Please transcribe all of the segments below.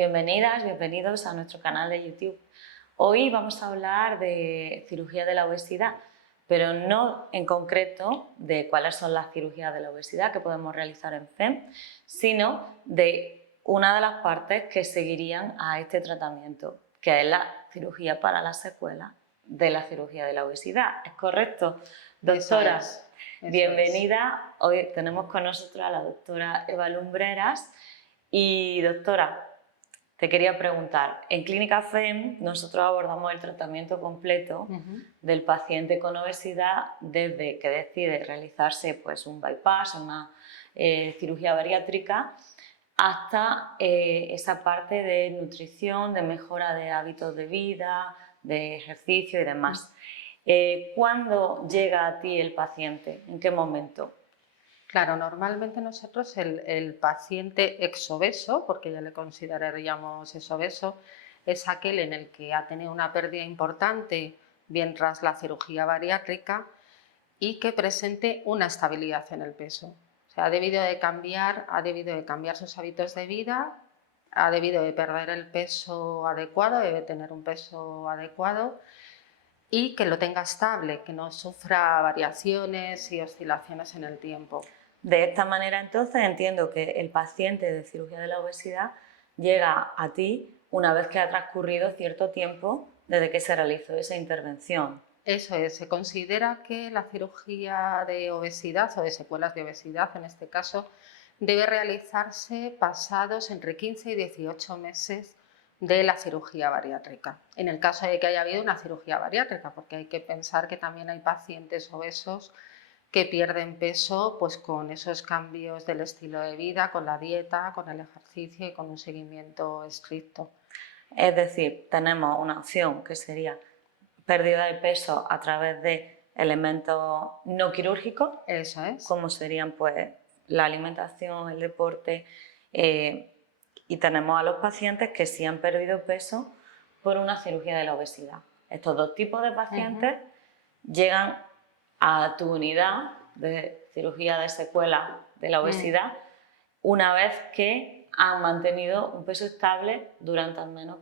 Bienvenidas, bienvenidos a nuestro canal de YouTube. Hoy vamos a hablar de cirugía de la obesidad, pero no en concreto de cuáles son las cirugías de la obesidad que podemos realizar en FEM, sino de una de las partes que seguirían a este tratamiento, que es la cirugía para las secuelas de la cirugía de la obesidad. ¿Es correcto? Doctora, Eso bienvenida. Hoy tenemos con nosotros a la doctora Eva Lumbreras. Y doctora, te quería preguntar, en Clínica FEM nosotros abordamos el tratamiento completo del paciente con obesidad desde que decide realizarse pues, un bypass, una cirugía bariátrica, hasta esa parte de nutrición, de mejora de hábitos de vida, de ejercicio y demás. ¿Cuándo llega a ti el paciente? ¿En qué momento? Claro, normalmente nosotros el paciente exobeso, porque ya le consideraríamos exobeso, es aquel en el que ha tenido una pérdida importante bien tras la cirugía bariátrica y que presente una estabilidad en el peso. O sea, ha debido de cambiar sus hábitos de vida, ha debido de perder el peso adecuado, debe tener un peso adecuado y que lo tenga estable, que no sufra variaciones y oscilaciones en el tiempo. De esta manera, entonces, entiendo que el paciente de cirugía de la obesidad llega a ti una vez que ha transcurrido cierto tiempo desde que se realizó esa intervención. Eso es, se considera que la cirugía de obesidad o de secuelas de obesidad, en este caso, debe realizarse pasados entre 15 y 18 meses de la cirugía bariátrica. En el caso de que haya habido una cirugía bariátrica, porque hay que pensar que también hay pacientes obesos que pierden peso pues con esos cambios del estilo de vida, con la dieta, con el ejercicio y con un seguimiento estricto. Es decir, tenemos una opción que sería pérdida de peso a través de elementos no quirúrgicos, Eso es. como serían pues la alimentación, el deporte, y tenemos a los pacientes que sí han perdido peso por una cirugía de la obesidad. Estos dos tipos de pacientes llegan a tu unidad de cirugía de secuela de la obesidad una vez que han mantenido un peso estable durante al menos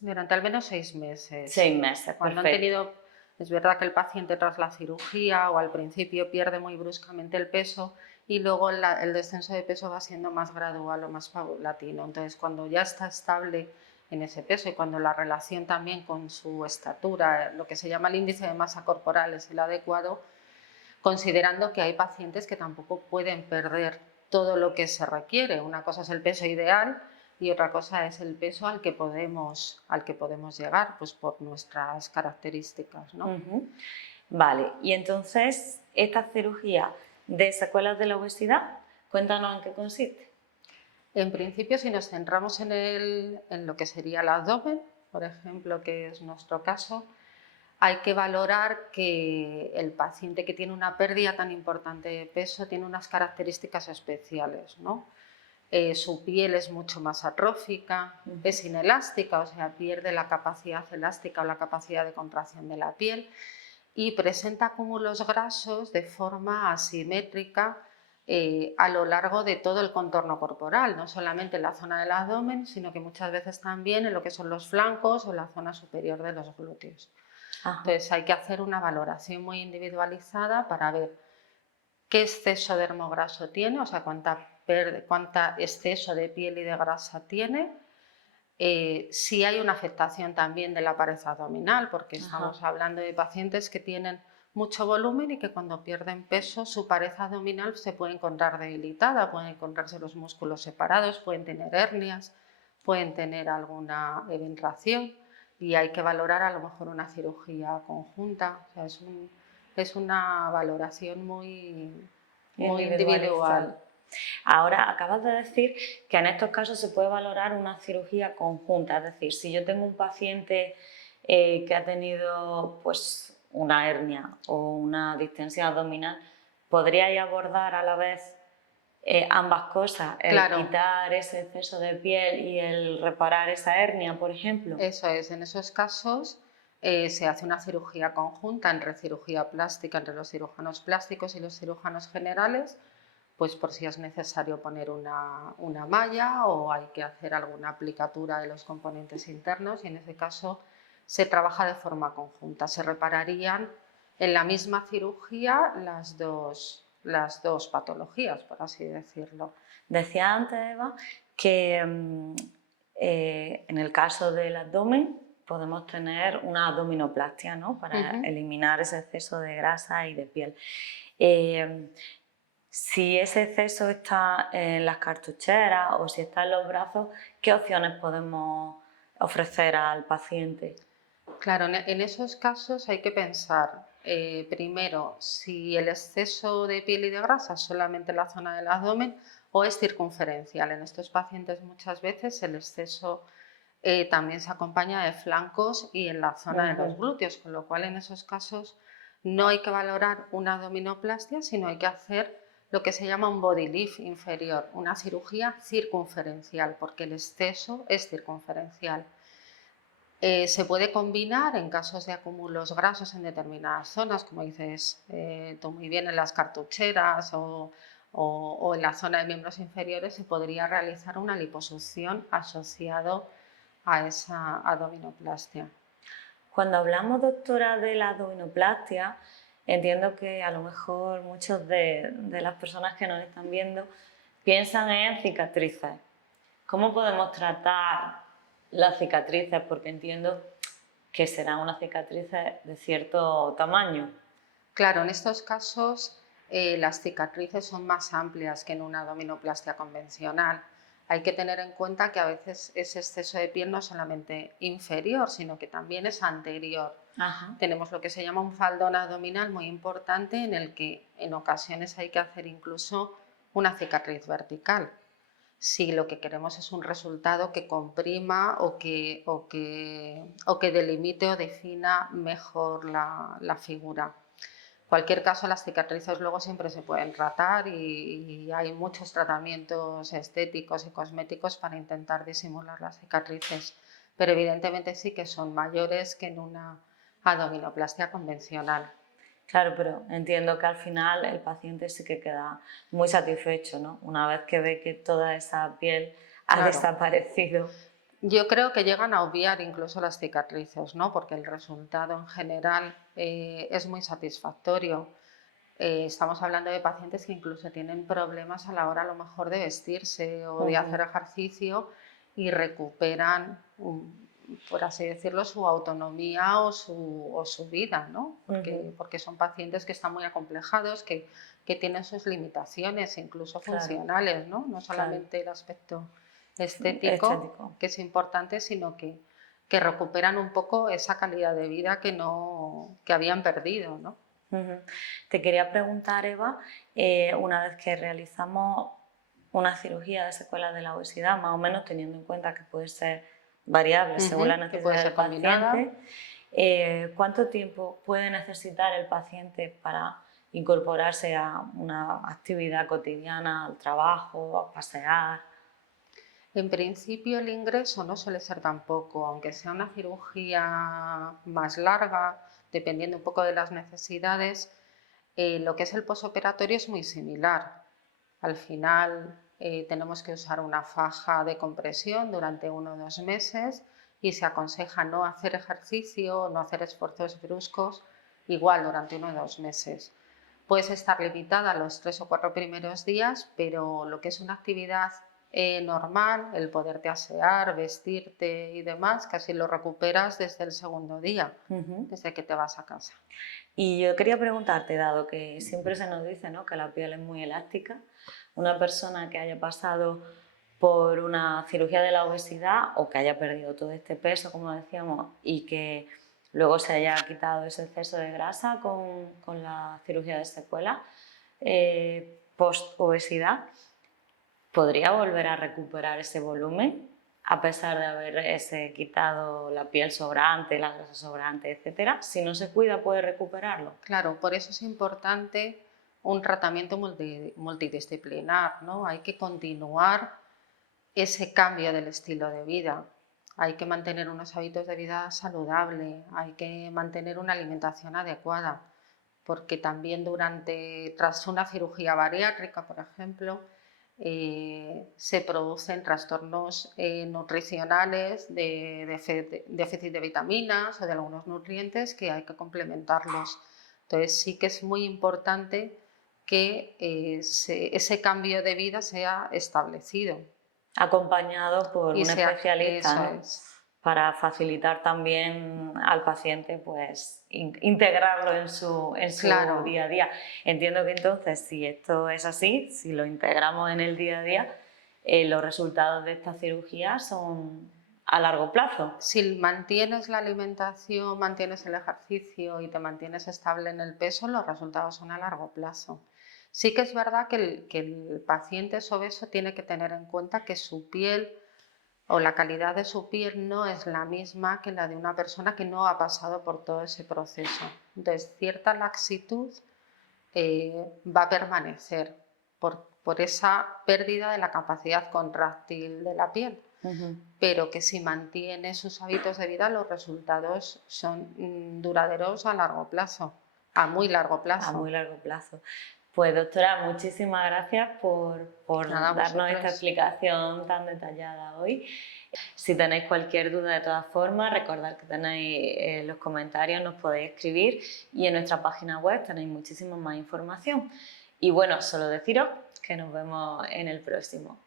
Durante al menos 6 meses. 6 meses. Cuando perfecto. han tenido, es verdad que el paciente tras la cirugía o al principio pierde muy bruscamente el peso y luego el descenso de peso va siendo más gradual o más paulatino. Entonces, cuando ya está estable en ese peso y cuando la relación también con su estatura, lo que se llama el índice de masa corporal, es el adecuado, considerando que hay pacientes que tampoco pueden perder todo lo que se requiere. Una cosa es el peso ideal y otra cosa es el peso al que podemos llegar, pues por nuestras características, ¿no? Vale, y entonces esta cirugía de secuelas de la obesidad, cuéntanos en qué consiste. En principio, si nos centramos en lo que sería el abdomen, por ejemplo, que es nuestro caso, hay que valorar que el paciente que tiene una pérdida tan importante de peso tiene unas características especiales, ¿no? Su piel es mucho más atrófica, es inelástica, o sea, pierde la capacidad elástica o la capacidad de contracción de la piel y presenta cúmulos grasos de forma asimétrica a lo largo de todo el contorno corporal, no solamente en la zona del abdomen, sino que muchas veces también en lo que son los flancos o la zona superior de los glúteos. Entonces hay que hacer una valoración muy individualizada para ver qué exceso de dermograso tiene, o sea, cuánta exceso de piel y de grasa tiene, si hay una afectación también de la pared abdominal, porque estamos hablando de pacientes que tienen mucho volumen y que cuando pierden peso su pared abdominal se puede encontrar debilitada, pueden encontrarse los músculos separados, pueden tener hernias, pueden tener alguna eventración y hay que valorar a lo mejor una cirugía conjunta. O sea, es una valoración muy individual. Ahora, acabas de decir que en estos casos se puede valorar una cirugía conjunta, es decir, si yo tengo un paciente que ha tenido pues, una hernia o una distensión abdominal, ¿podríais abordar a la vez ambas cosas? Claro. El quitar ese exceso de piel y el reparar esa hernia, por ejemplo. Eso es, en esos casos se hace una cirugía conjunta entre cirugía plástica, entre los cirujanos plásticos y los cirujanos generales, pues por si es necesario poner una malla o hay que hacer alguna aplicatura de los componentes internos, y en ese caso se trabaja de forma conjunta. Se repararían en la misma cirugía las dos patologías, por así decirlo. Decía antes, Eva, que en el caso del abdomen podemos tener una abdominoplastia, ¿no? Para eliminar ese exceso de grasa y de piel. Si ese exceso está en las cartucheras o si está en los brazos, ¿qué opciones podemos ofrecer al paciente? Claro, en esos casos hay que pensar primero si el exceso de piel y de grasa es solamente en la zona del abdomen o es circunferencial. En estos pacientes muchas veces el exceso también se acompaña de flancos y en la zona de los glúteos, con lo cual en esos casos no hay que valorar una abdominoplastia, sino hay que hacer lo que se llama un body lift inferior, una cirugía circunferencial, porque el exceso es circunferencial. Se puede combinar en casos de acúmulos grasos en determinadas zonas, como dices tú muy bien, en las cartucheras o en la zona de miembros inferiores, se podría realizar una liposucción asociado a esa abdominoplastia. Cuando hablamos, doctora, de la abdominoplastia, entiendo que a lo mejor muchas de las personas que nos están viendo piensan en cicatrices. ¿Cómo podemos tratar las cicatrices? Porque entiendo que serán unas cicatrices de cierto tamaño. Claro, en estos casos las cicatrices son más amplias que en una abdominoplastia convencional. Hay que tener en cuenta que a veces ese exceso de piel no es solamente inferior, sino que también es anterior. Ajá. Tenemos lo que se llama un faldón abdominal muy importante, en el que en ocasiones hay que hacer incluso una cicatriz vertical, si lo que queremos es un resultado que comprima o que delimite o defina mejor la figura. En cualquier caso, las cicatrices luego siempre se pueden tratar y hay muchos tratamientos estéticos y cosméticos para intentar disimular las cicatrices, pero evidentemente sí que son mayores que en una abdominoplastia convencional. Claro, pero entiendo que al final el paciente sí que queda muy satisfecho, ¿no? Una vez que ve que toda esa piel ha desaparecido. Yo creo que llegan a obviar incluso las cicatrices, ¿no? Porque el resultado en general es muy satisfactorio. Estamos hablando de pacientes que incluso tienen problemas a la hora a lo mejor de vestirse o de hacer ejercicio y recuperan, por así decirlo, su autonomía o su vida, ¿no? Porque son pacientes que están muy acomplejados, que tienen sus limitaciones, incluso funcionales, ¿no? No solamente el aspecto estético, que es importante, sino que recuperan un poco esa calidad de vida que habían perdido, ¿no? Te quería preguntar, Eva, una vez que realizamos una cirugía de secuelas de la obesidad, más o menos teniendo en cuenta que puede ser variable según la necesidad del paciente, ¿cuánto tiempo puede necesitar el paciente para incorporarse a una actividad cotidiana, al trabajo, a pasear? En principio el ingreso no suele ser tampoco, aunque sea una cirugía más larga, dependiendo un poco de las necesidades, lo que es el posoperatorio es muy similar. Al final tenemos que usar una faja de compresión durante 1 o 2 meses y se aconseja no hacer ejercicio, no hacer esfuerzos bruscos, igual durante 1 o 2 meses. Puedes estar limitada los 3 o 4 primeros días, pero lo que es una actividad normal, el poderte asear, vestirte y demás, casi lo recuperas desde el segundo día, desde que te vas a casa. Y yo quería preguntarte, dado que siempre se nos dice, ¿no?, que la piel es muy elástica, una persona que haya pasado por una cirugía de la obesidad o que haya perdido todo este peso, como decíamos, y que luego se haya quitado ese exceso de grasa con la cirugía de secuela, post-obesidad, ¿podría volver a recuperar ese volumen a pesar de haberse quitado la piel sobrante, la grasa sobrante, etcétera? Si no se cuida, ¿puede recuperarlo? Claro, por eso es importante un tratamiento multidisciplinar, ¿no? Hay que continuar ese cambio del estilo de vida. Hay que mantener unos hábitos de vida saludable, hay que mantener una alimentación adecuada, porque también tras una cirugía bariátrica, por ejemplo, se producen trastornos nutricionales de déficit de vitaminas o de algunos nutrientes que hay que complementarlos. Entonces sí que es muy importante que ese cambio de vida sea establecido. Acompañado por un especialista, eso ¿no? es. Para facilitar también al paciente, pues integrarlo en su Claro. día a día. Entiendo que entonces, si esto es así, si lo integramos en el día a día, los resultados de esta cirugía son a largo plazo. Si mantienes la alimentación, mantienes el ejercicio y te mantienes estable en el peso, los resultados son a largo plazo. Sí que es verdad que el paciente obeso tiene que tener en cuenta que su piel o la calidad de su piel no es la misma que la de una persona que no ha pasado por todo ese proceso. Entonces, cierta laxitud va a permanecer por esa pérdida de la capacidad contráctil de la piel. Pero que si mantiene sus hábitos de vida, los resultados son duraderos a largo plazo, a muy largo plazo. A muy largo plazo. Pues doctora, muchísimas gracias por darnos esta explicación tan detallada hoy. Si tenéis cualquier duda, de todas formas, recordad que tenéis los comentarios, nos podéis escribir y en nuestra página web tenéis muchísima más información. Y bueno, solo deciros que nos vemos en el próximo.